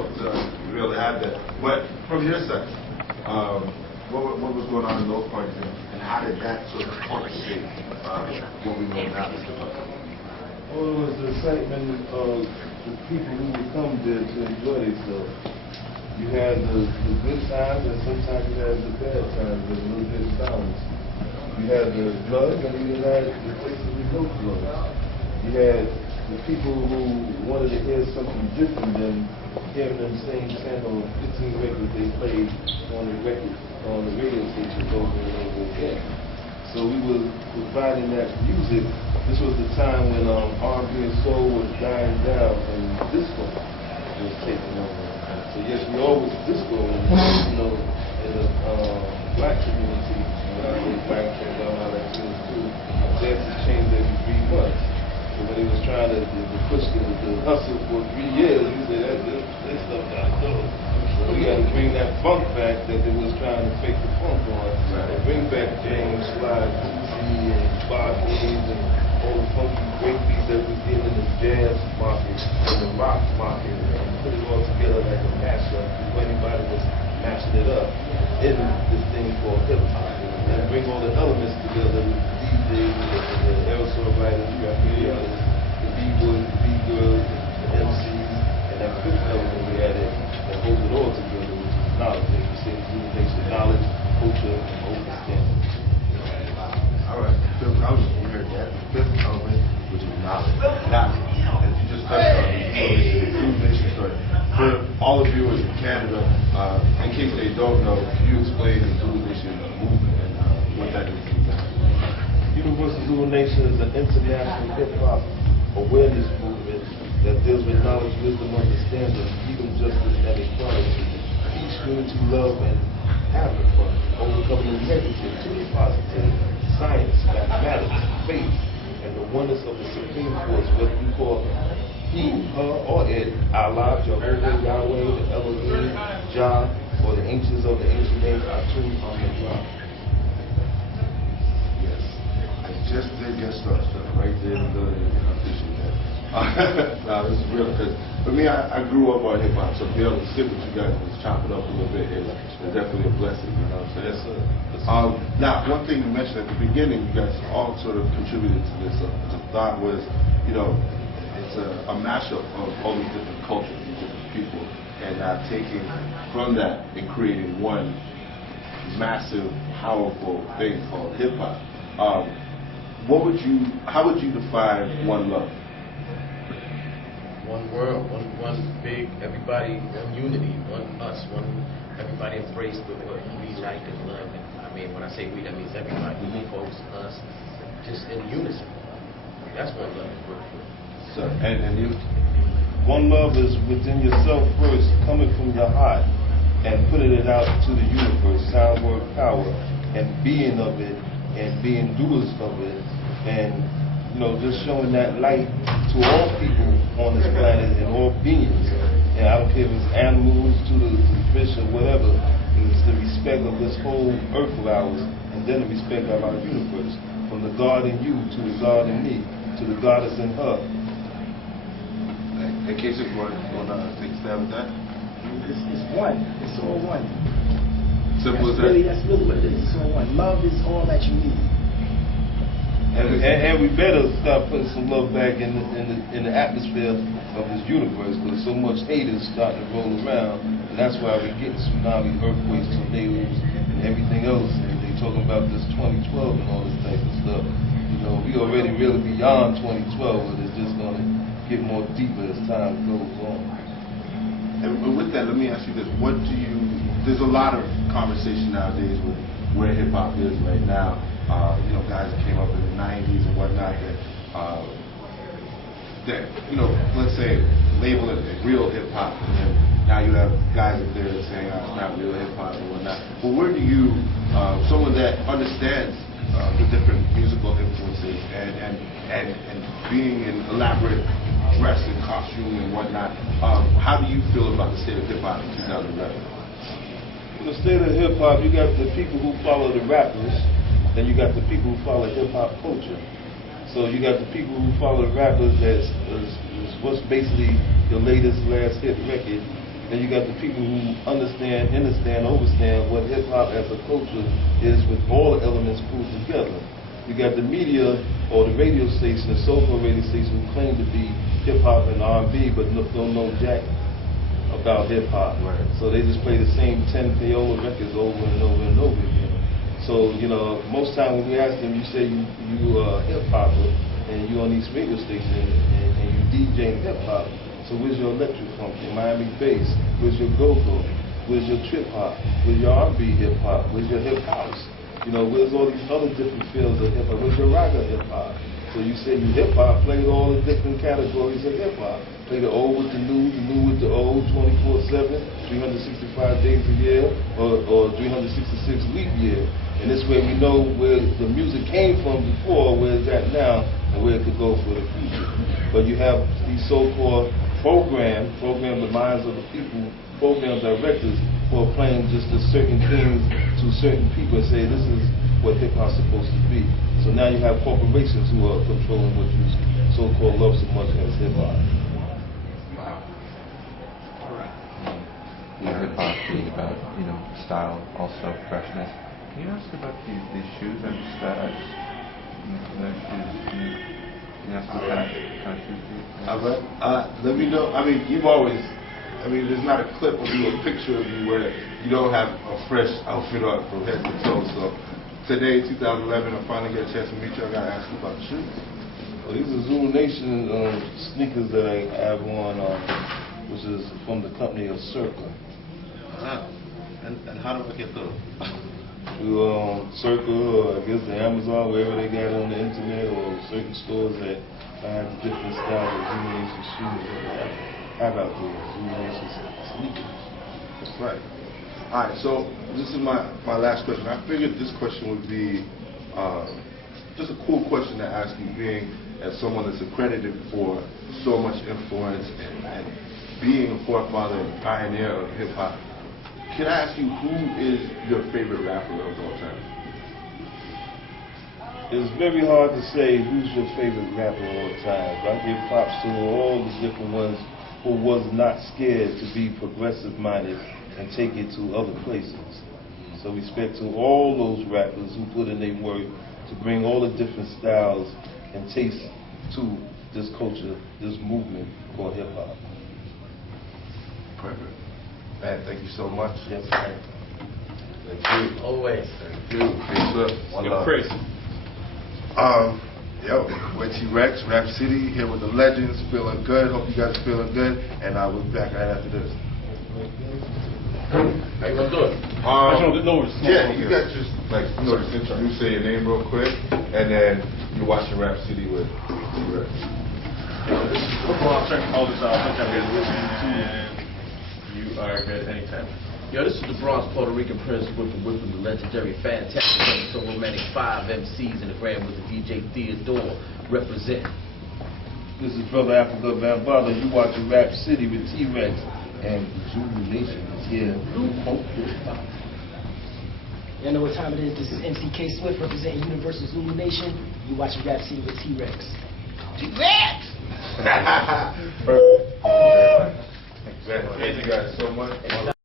dope to be able to have that. But from your side, what was going on in those parties, and how did that sort of shape what we know now as hip-hop? Well, it was the excitement of the people who would come there to enjoy themselves. You had the good times, and sometimes you had the bad times, with a little bit of balance. You had the drugs, and you had the places with no drugs. You had the people who wanted to hear something different than hearing them same 10 or 15 records they played on the radio station over and over again. So we were providing that music. This was the time when R&B and soul was dying down and disco was taking over. So yes, we always disco, you know, in the black community, black and Latinos too. Dances changed every 3 months. So when he was trying to push the hustle for 3 years, he said that stuff got done. So we got to bring that funk back that they was trying to fake the funk on, and bring back James, Slide, Boozy, and Barclays, and all the funky breakbeats that we did in the jazz market and the rock market, and put it all together like a mashup. Before anybody was matching it up in this thing called hip hop, and bring all the elements together with the DJs, the aerosol writers, the B-boys, the B-girls, the MCs, and that fifth element we added that holds it all together, which is knowledge. Like you say, Zulu Nation, knowledge, culture, and understanding. All right. I was just hearing that. The fifth element, which is knowledge. Now, as you just touched on the Zulu Nation story, for all the viewers in Canada, in case they don't know, can you explain the Zulu Nation movement and what that is exactly? Universal Zulu Nation is an international hip-hop awareness movement that deals with knowledge, wisdom, understanding, freedom, justice, and equality. Peace, unity, love, and having fun. Overcoming negative to the positive. Science, mathematics, faith, and the oneness of the Supreme Force, what we call He, Her, or It, Allah, Jehovah, Yahweh, the Elohim, Jah, or the ancients of the ancient names, Atum, Amun-Ra. Yes. I just did get stuff right there in the building. I appreciate that. Nah, this is real, because for me, I grew up on hip-hop, so to be able to sit with you guys and just chop it up a little bit is definitely a blessing, you know what I'm saying? Yes, sir. Now, one thing you mentioned at the beginning, you guys all sort of contributed to this. The thought was, you know, it's a mashup of all these different cultures, these different people, and taking from that and creating one massive, powerful thing called hip-hop. How would you define One Love? One world, one big, everybody, one unity, one us, one everybody embrace what we like and love. And I mean, when I say we, that means everybody, folks, us, just in unison. That's One Love. So, and you? One love is within yourself first, coming from your heart, and putting it out to the universe, sound, word, power, and being of it, and being doers of it, and you know, just showing that light to all people on this planet and all beings. And I don't care if it's animals to the fish or whatever. It's the respect of this whole earth of ours, and then the respect of our universe, from the God in you to the God in me to the goddess in her. In case you want to take a stab at that? It's one. It's all one. Simple as that. That's really what it is. It's all one. Love is all that you need. And we better start putting some love back in the atmosphere of this universe, because so much hate is starting to roll around, and that's why we get tsunami, earthquakes, tornadoes, and everything else. And they talking about this 2012 and all this type of stuff. You know, we already really beyond 2012, but it's just going to get more deeper as time goes on. And with that, let me ask you this: there's a lot of conversation nowadays with where hip hop is right now. You know, guys that came up in the 90s and whatnot that you know, let's say, label it real hip hop, and then now you have guys up there saying it's not real hip hop and whatnot. But where do you, someone that understands the different musical influences and being in elaborate dress and costume and whatnot, how do you feel about the state of hip hop in 2011? The state of hip hop, you got the people who follow the rappers. Then you got the people who follow hip-hop culture. So you got the people who follow the rappers that's what's basically your latest, last hit record, Then you got the people who understand what hip-hop as a culture is with all the elements pulled together. You got the media or the radio station, the so-called radio station, who claim to be hip-hop and R&B, but don't know jack about hip-hop. Right. So they just play the same 10 payola records over and over and over again. So, you know, most time when we ask them, you say you a hip-hopper and you on these radio stations and you DJing hip-hop. So where's your electro funk, your Miami bass? Where's your go-go? Where's your trip-hop? Where's your R&B hip-hop? Where's your hip-house? You know, where's all these other different fields of hip-hop? Where's your rocker hip-hop? So you say you hip-hop, play all the different categories of hip-hop. Play the old with the new with the old, 24/7, 365 days a year, or 366 leap year. And this way we know where the music came from before, where it's at now, and where it could go for the future. But you have these so-called program the minds of the people, program directors who are playing just a certain things to certain people and say this is what hip-hop's supposed to be. So now you have corporations who are controlling what you so-called love so much as hip-hop. Hip-hop being about, you know, style, also freshness. Can you ask about these shoes? Can you ask what kind of shoes do you Let me know. I mean, you've always, there's not a clip of you, a picture of you where you don't have a fresh outfit on from head to toe. So today, 2011, I finally get a chance to meet you. I got to ask you about the shoes. Well, these are Zulu Nation sneakers that I have on, which is from the company of Circa. And how do I get those? Through Circa, or I guess the Amazon, wherever they got on the internet, or certain stores that have different styles of Zulu Nation shoes that have out there. Zulu Nation sneakers. That's right. All right, so this is my last question. I figured this question would be just a cool question to ask you, being as someone that's accredited for so much influence and being a forefather and pioneer of hip-hop. Can I ask you, who is your favorite rapper of all time? It's very hard to say who's your favorite rapper of all time, but I give props to all the different ones who was not scared to be progressive-minded and take it to other places. So respect to all those rappers who put in their work to bring all the different styles and tastes to this culture, this movement called hip-hop. Perfect. Man, thank you so much. Yes, sir. Thank you. Always. Thank you. Peace up. One love. Chris. We're T-Rex, Rap City, here with the legends, feeling good. Hope you guys are feeling good, and we'll be back right after this. How you gonna do it? You guys just just introduce, say your name real quick, and then you're watching Rap City with T-Rex. This is LeBron checking all this out. You are good anytime. Yo, this is the Bronx, Puerto Rican Prince with the legendary, fantastic, so romantic 5 MCs in the Grand with the DJ Theodore represent. This is Brother Afrika Bambaataa. You watching Rap City with T-Rex, and Zulu Nation is here. You know what time it is? This is MCK Swift representing Universal Zulu Nation. You watching Rap City with T-Rex. T-Rex! Perfect. Thank you guys so much.